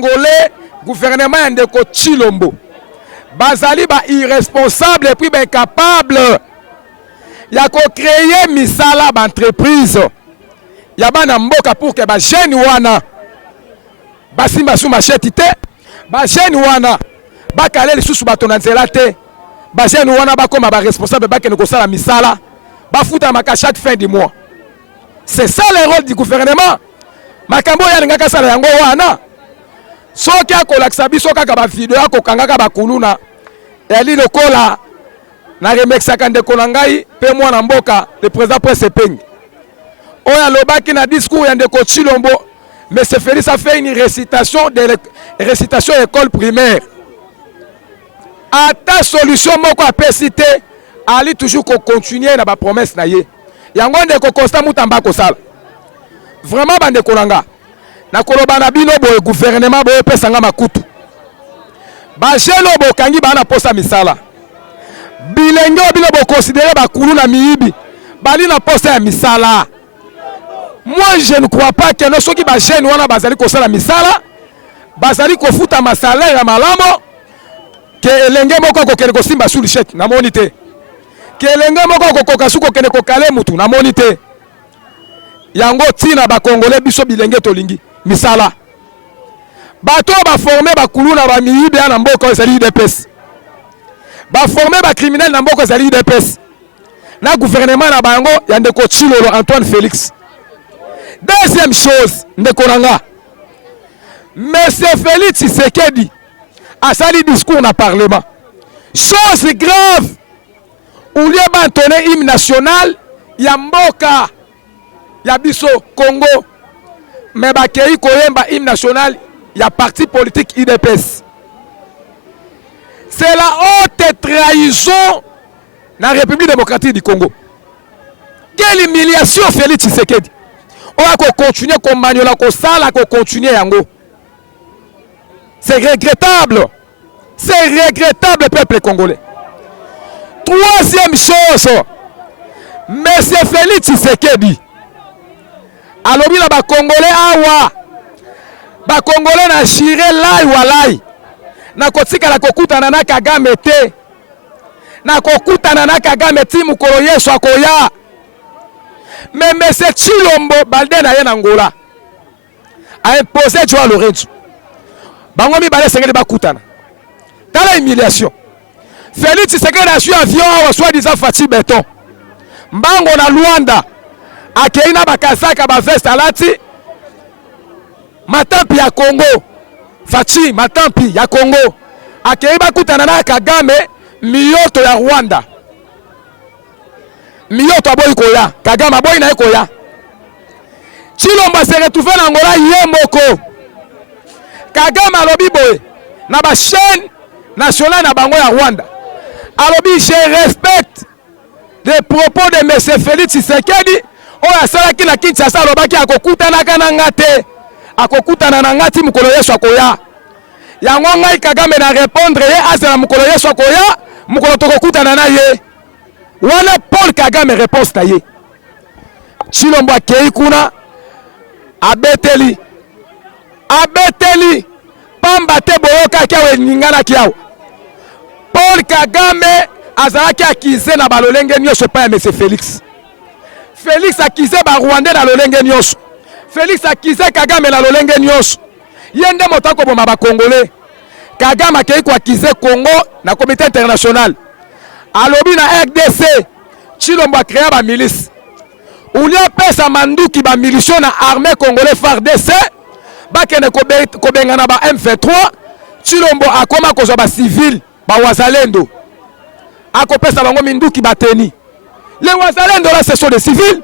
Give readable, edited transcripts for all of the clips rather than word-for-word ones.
Congolais, gouvernement Ndeko Tshilombo. Bazali ba irresponsable et puis ba incapable. Ya ko créer misala ba entreprise. Ya bana mboka pour que ba jeune wana basimba sou machete te. Ba jeune wana ba kale lisusu bato na nzela te. Ba jeune wana ba koma ba responsable ba kene ko sala misala. Ba futa maka chaque fin du mois. C'est ça le rôle du gouvernement. Makambo ya ngaka sala yango wana. Soki akolakisa biso kaka ba video akokangaka bakuluna. Eli lokola na remexaka ndeko na ngai pe mwana mboka le président Prince Peng. Oya lobaki na discours ya ndeko Tshilombo, mais c'est Félix a fait une récitation école primaire. À ta solution moko a pesité, ali toujours ko continuer na ba promesse na ye. Yango ndeko Costa Mutamba ko sala. Vraiment bande kolanga. Na koloba na bino boye gouvernement boye pesanga makutu. Ba jelo bo kangi bana posa misala. Bilenge bino bo considérer ba kulu na miibi. Bali na posa ya misala. Moi je ne crois pas que no soki ba jeune wana bazali ko sala misala. Bazali ko futa masala ya malamo. Que elenge moko ko kene ko simba sous le chèque na monité. Que elenge moko ko kasuko kene ko kale mutu na monité. Yango tina ba Congolais biso bilenge tolingi misala. Bato ba former ba kuluna ba miyibe na mboko ezali UDPS. Ba former ba criminel na mboko ezali UDPS. Na gouvernement na bango ya ndeko Tshilolo Antoine Félix. Deuxième chose ndeko nanga. Monsieur Félix Tshisekedi a sali discours na parlement. Chose grave. Ou lieu bantonné hymne national ya mboka ya biso Congo. Mais bakei koyemba hymne national ya parti politique UDPS. C'est la haute trahison dans la République démocratique du Congo. Quelle humiliation Félix Tshisekedi. On va continuer comme Maniola Kosala, on va continuer yango. C'est regrettable. C'est regrettable peuple congolais. Troisième chose. Monsieur Félix Tshisekedi. Alors il y a des Congolais awa. Ba Congolais na chiré lai walai. Na kotika la kokuta na Kagame te. Na kokuta na Kagame ti mukolo Yesu akoya. Mais monsieur Tshilombo balde na ye na Angola. A imposé Joao Lorenzo. Bango mi balé sengeli bakutana. Tala humiliation. Félix Tshisekedi a su avion awa soi-disant Fati Beton. Mbango na Luanda. Akeina bakasaka ba veste alati. Matampi ya Congo. Fachi matampi ya Congo. Akeiba kutana na Kagame miyoto ya Rwanda. Miyoto aboyi koya. Kagame aboyi na koya. Tshilombo se retrouve na Angola yemoko. Kagame alobi boye na ba chaîne nationale na bango ya Rwanda. Alobi je respecte les propos de monsieur Félix Tshisekedi. Oya salaki na Kinshasa alobaki akokutana kana ngate. Akokutana na ngati mukolo Yesu akoya. Yango ngai Kagame na répondre ye azela mukolo Yesu akoya, mukolo tokokutana na ye. Wana Paul Kagame réponse ta ye. Tshilombo akei kuna abeteli. Abeteli pamba te boyoka kiawe ningana kiawe. Paul Kagame azalaki akize na balolenge nyonso pa ya monsieur Félix. Félix akize ba Rwandais na lolenge nyonso. Félix akize Kagame na lolenge nyonso. Yende motako boma ba Congolais. Kagame akei ko akize Congo na comité international. Alobi na RDC Tshilombo a créé ba milice. Ulia pesa manduki ba milition na armée congolais FARDC. Bakene ko benga na ba M23. Tshilombo akoma kozwa ba civil ba wazalendo. Akopesa bango minduki bateni. Les wazalendo là ce sont des civils.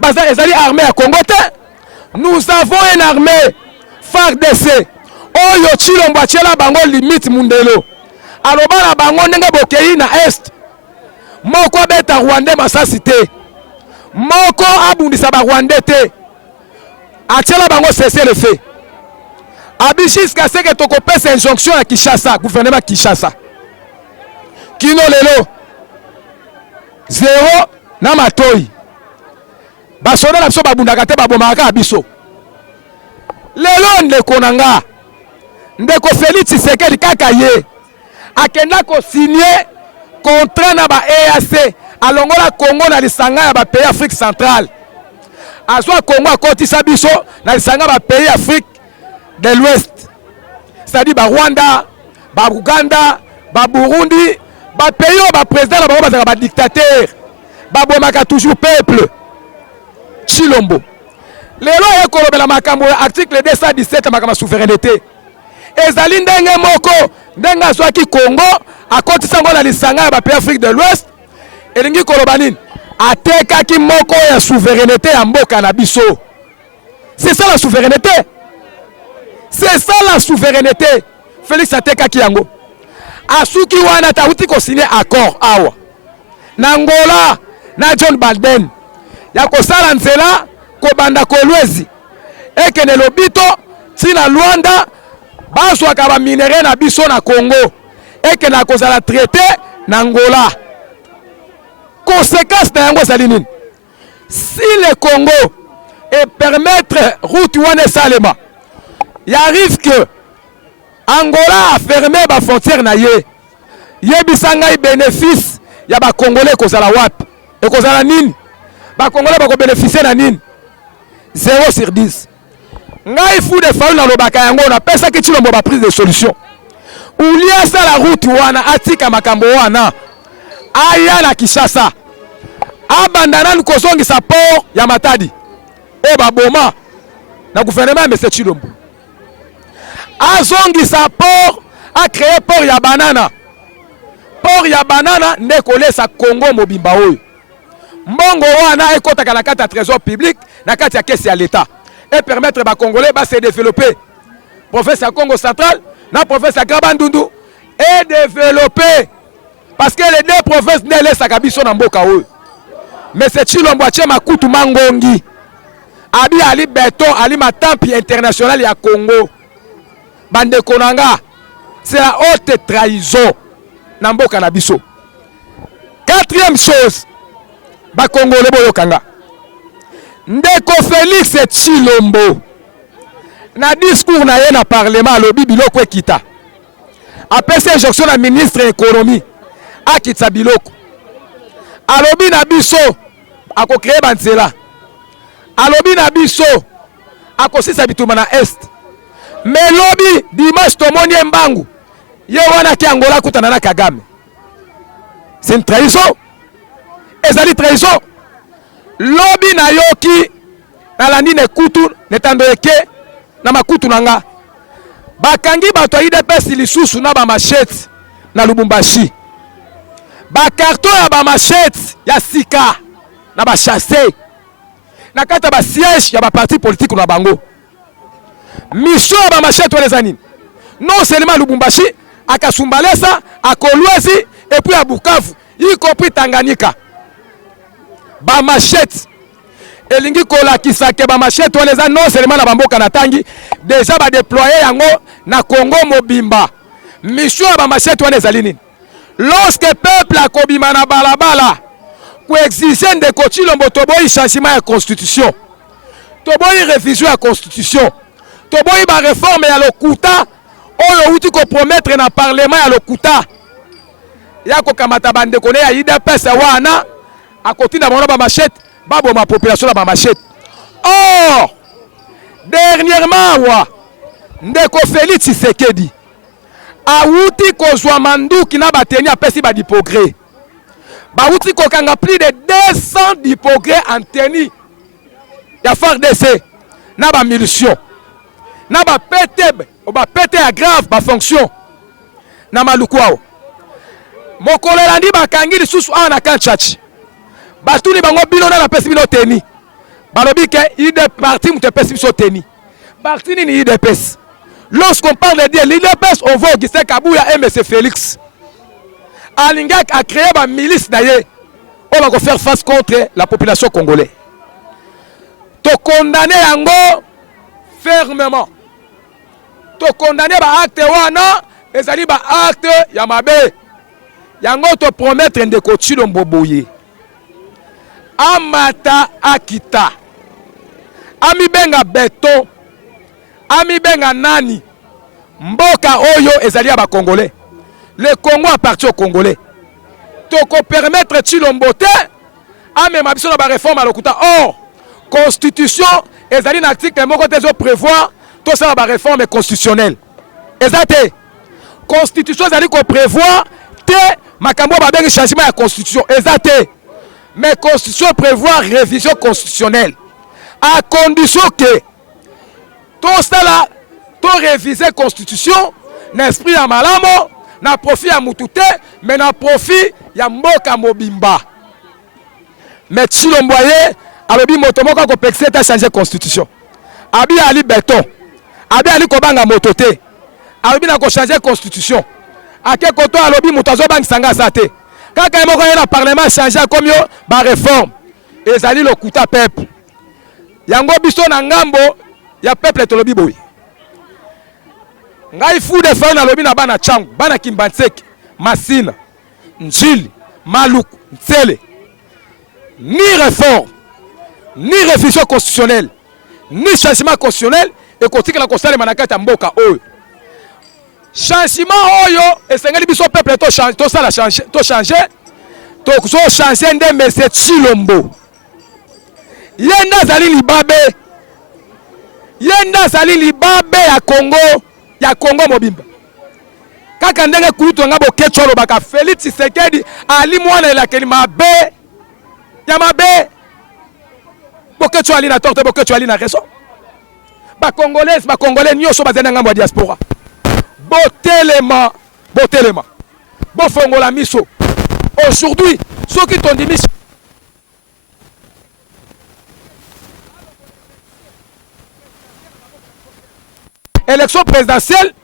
Baza ezali armée à Congo te. Nous avons une armée FARDC. Oyo Tshilombo atiela bango limite mundelo. Aloba na bango ndenge bokei na est. Moko beta Rwandais masasi te. Moko abundisa ba Rwandais te. Atiela bango cesser le feu. Abishiska seke tokopesa injonction à Kinshasa, gouvernement Kinshasa. Kino lelo. Zéro na matoi. Basoda na biso babundaka te babomaka biso. Lelo ndeko nanga ndeko Félix Tshisekedi kaka ye akenda ko signer contrat na ba EAC alongola Congo na lisanga ya ba pays Afrique centrale. Azwa Congo akotisa biso na lisanga ba pays Afrique de l'Ouest. C'est-à-dire ba Rwanda, ba Uganda, ba Burundi, ba pays ba président na ba ba dictateur. Ba bomaka toujours peuple. Chilombo. Lelo ekolobela makambo article 217 makama souveraineté. Ezali ndenge moko ndenga azwaki Congo akotisa ngo na lisanga ya ba pays Afrique de l'Ouest. Elingi koloba nini? Atekaki moko ya souveraineté ya mboka na biso. C'est ça la souveraineté. C'est ça la souveraineté. Félix atekaki yango. Asuki wana tauti ko signer accord awa. Na Angola na John Biden. Ya ko sala nzela ko banda Kolwezi. Ekene lobito tina Luanda bazwa ka ba minere na biso na Congo. Ekene akozala traité na Angola. Conséquence na yango ezali nini? Si le Congo et permettre route wana salema, il arrive que Angola a fermé ba frontière na ye. Yebisanga i bénéfice ya ba Congolais kozala wapi? Et kozala nini? Ba Congolais ba ko bénéficier na nini? 0 sur 10. Ngai fou de faulu na lobaka yango na pesa ki Tshilombo ba prise de solution. Ulia sa la route wana atika makambo wana. Aya na Kinshasa. Abandana kozongisa port ya Matadi. O ba boma na gouvernement M. Tshilombo. Azongisa port a créé port ya banana. Port ya banana nde kolesa Congo mobimba oyo. Mbongo wana ekotaka na kati ya trésor public na kati ya caisse ya l'État et permettre ba Congolais ba se développer. Province ya Congo central na province ya Kabandundu et développer parce que les deux provinces ne laissent kabiso na mboka oyo. Mais c'est Tshilombo atie makutu mangongi. Abi ali beton ali matampi international ya Congo. Bande konanga, c'est la haute trahison na mboka na biso. Quatrième chose, ba Congolais boyokanga. Ndeko Félix Tshilombo na discours na ye na parlement lobi biloko ekita. Apesi injonction na ministre économie akitsa biloko. Alobi na biso ako créer banzela. Alobi na biso ako sisa bituma na est. Mais lobi dimanche tomoni mbangu ye wana ki Angola kutana na Kagame. C'est une trahison. Ezali trahison. Lobi na yoki na landi ne kutu netando eke na makutu nanga. Bakangi bato IDPS lisusu na ba machette na Lubumbashi. Ba carton ya ba machette ya sika na ba chassé. Na kata ba siège ya ba parti politique na bango. Mission ya ba machette wale zanini. Non seulement Lubumbashi, à Kasumbalesa, à Kolwezi et puis à Bukavu, y compris Tanganyika. Ba machette. Elingi kola kisake ba machette wale za non seulement na bamboka na tangi, déjà ba déployer yango na Congo mobimba. Mission ya ba machette wale zalini. Lorsque peuple a kobima na balabala, pour exiger de Tshilombo toboyi changement ya constitution. Toboyi révision ya constitution. Toboyi ba réforme ya lokuta. Oyo uti ko promettre na parlement ya lokuta. Ya ko kamata bande kone ya IDPS wana akotinda bona ba machette babo ma population na ba machette. Or dernièrement wa ndeko Félix Tshisekedi a uti ko zwa manduki na bateni apesi ba dipogré. Ba uti ko kanga plus de 200 dipogré en tenue ya FARDC na ba milition. Na ba PTB o ba pété à grave ba fonction na malukwao mokolo landi bakangi lisusu ana kanchachi batuni bango bino na pesi bino teni balobi ke ide parti mute pesi biso teni parti ni IDPS. Lorsqu'on parle de l'IDPS on voit Augustin Kabuya et M. Félix Alingak a créé ba milice d'ailleurs on va faire face contre la population congolaise. To condamner yango fermement. To condamner ba acte wana ezali ba acte ya mabe. Yango to promettre ndeko Tshilombo boye. Amata akita. Ami benga beton. Ami benga nani. mboka oyo ezali ya ba Congolais. Le Congo appartient aux Congolais. Toko permettre Tshilombo te amema biso na ba réforme à lokuta. Or, constitution ezali na article moko te zo prévoir to ça ba réforme constitutionnelle. Ezate. Constitution ezali ko prévoir te makambo ba bengi changement ya constitution. Ezate. Mais constitution prévoit révision constitutionnelle. À condition que tout ça to réviser constitution n'esprit ya malamo na profit ya mutute mais na profit ya mboka mobimba. Mais Tshilombo ye alobi moto moko ko pexer ta changer constitution. Abi ali béton. Abi ali ko banga motote. Alobi na ko changer constitution. Ake koto alobi moto azo bang sanga sate. Kaka moko ye na parlement changer comme yo ba réforme. Ezali lokuta peuple. Yango biso na ngambo ya peuple tolobi boy. Ngai fu de fa na lobi na bana changu, bana Kimbanseki, Masina, Njili, Maluku, Ntsele. Ni réforme, ni révision constitutionnelle, ni changement constitutionnel et kotika la constitution manakata mboka oyo. Changement oyo esengeli biso peuple to changer, to sala changer, to changer, to changer nde monsieur Tshilombo. Yenda zali libabe. Yenda zali libabe ya Congo mobimba. Kaka ndenge kulutu ngabo kecholo baka Félix Tshisekedi ali mwana elakeli mabe. Ya mabe. Bokecho ali na torte, bokecho ali na raison. Ba Congolais nyoso bazena ngambo ya diaspora. Botelema. Bofongola miso. Aujourd'hui, ceux qui t'ont dit élection présidentielle,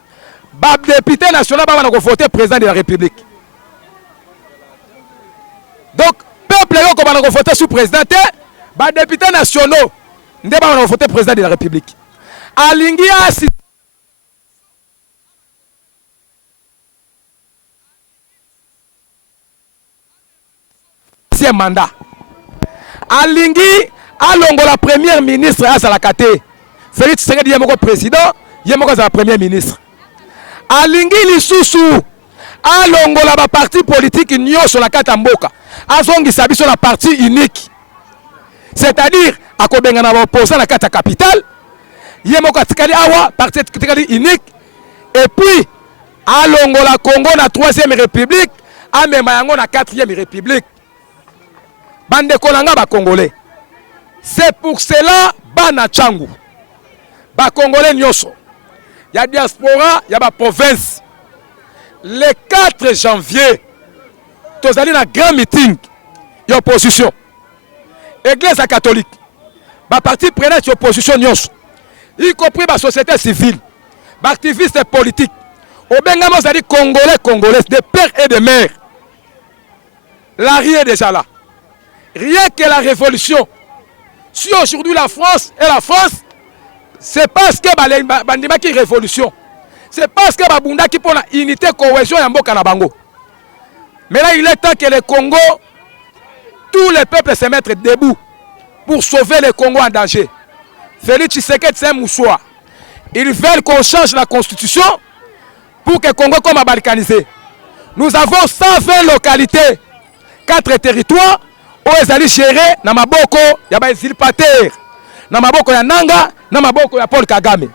le député national va voter président de la République. Donc, peuple va voter sous président, les députés nationaux vont voter président de la République. Alingi asi mandat. Alingi alongo la première ministre à Salakate. Félix Tshisekedi yemoko président. Yemoko za premier ministre. Alingi lisusu alongola ba parti politique nyoso na kata mboka. Azongi sabiso la parti unique. C'est-à-dire akobenga na opposant na kata capitale. Yemoko tikali awa parti tikali unique et puis alongola Congo na 3e république, amema yango na 4e république. Bande kolanga ba Congolais. C'est pour cela bana changu. Ba Congolais nyoso. Il y a diaspora, il y a ma province. Le 4 janvier, tu as un grand meeting, il y a opposition. Église catholique, ma parti prenante de opposition, y compris la société civile, les activistes politiques. Au Bengamo, ça dit Congolais, Congolais, de pères et de mères. La rien est déjà là. Rien que la révolution. Si aujourd'hui la France est la France, c'est parce que bandima qui révolution. C'est parce que babunda qui pour la unité cohésion ya mboka na bango. Mais là il est temps que le Congo, tous les peuples se mettent debout pour sauver le Congo en danger. Félix Tshisekedi c'est un moussoir. Ils veulent qu'on change la constitution pour que le Congo comme balkanisé. Nous avons 120 localités, 4 territoires où ils allaient gérer na maboko ya ba usurpateur. Na maboko ya Nanga, na maboko ya Paul Kagame.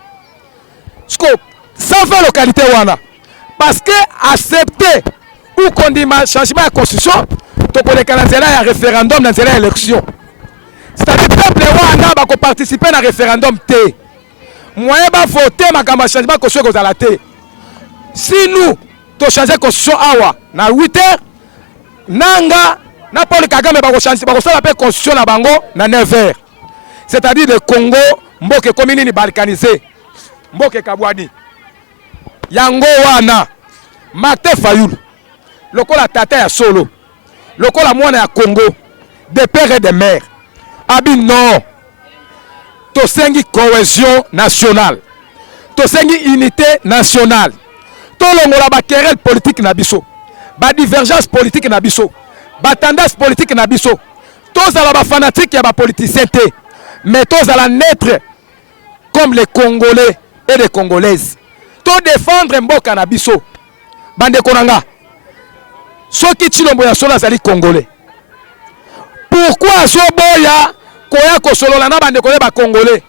Scope 120 localités wana. Parce que accepter ou condamner changement de constitution, to koleka na nzela ya référendum na nzela ya élection. C'est-à-dire peuple wana ba ko participer na référendum te. Moyen ba voter makamba changement de constitution kozala te. Si nous to changer constitution awa na 8h, Nanga na Paul Kagame ba ko changer ba ko sala pe constitution na bango na 9h. C'est-à-dire le Congo, mboke komini ni balkanisé. Mboke kabwani. Yango wana. Martin Fayulu. Lokola tata ya solo. Lokola mwana ya Congo. Des pères et des mères. Abi non. Tosengi cohésion nationale. Tosengi unité nationale. Tolongola ba querelle politique na biso. Ba divergence politique na biso. Ba tendance politique na biso. Tozala ba fanatique ya ba politicien te. Mais tous à la naître comme les Congolais et les Congolaises. to défendre mboka na biso. Bande konanga. Soki Tshilombo ya solo azali congolais. Pourquoi azoboya koya kosolola na bande koleba congolais?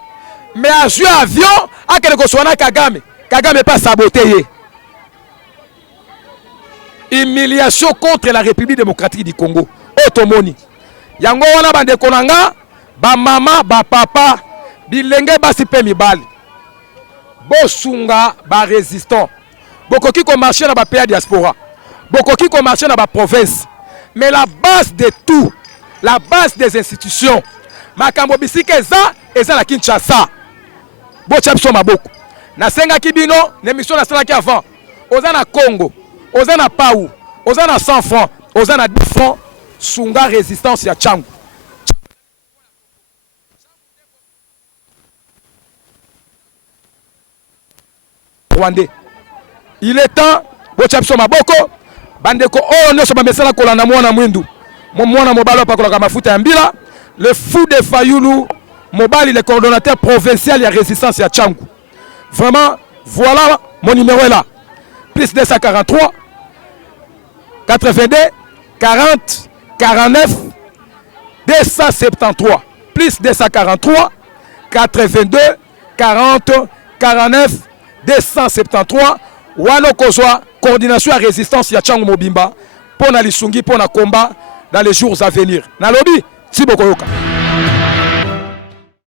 Mais azui avion akele koswana Kagame. Kagame pas saboté. Humiliation contre la République démocratique du Congo. Otomoni. Yango wana bande konanga, ba mama, ba papa, bilenge basi pe mibali. Bosunga ba résistant. Bokoki ko marcher na ba pays diaspora. Bokoki ko marcher na ba province. Mais la base de tout, la base des institutions, makambo bisike eza na Kinshasa. Bo chapso maboko. Na senga kibino, l'émission na salaki avant. Oza na Congo, oza na Pau, oza na 100 francs, oza na 10 francs, sunga résistance ya Tchangu. Rwandais. Il est temps, bo chapso maboko, bandeko o nyoso ba mesala kolanda mwana mwindu. Mwana mobalo pa kolaka mafuta ya mbila, le fou de Fayulu, Mobali, le coordonnateur provincial et résistance à Tchangu. Vraiment, voilà mon numéro est là. Plus 243 82 40 49 273. Plus 243 82 40 49 273. Wano kozwa coordination à résistance à Tchangu Mobimba. Pour na lisungi, pour na combat dans les jours à venir. Nalobi, Tibokoyoka.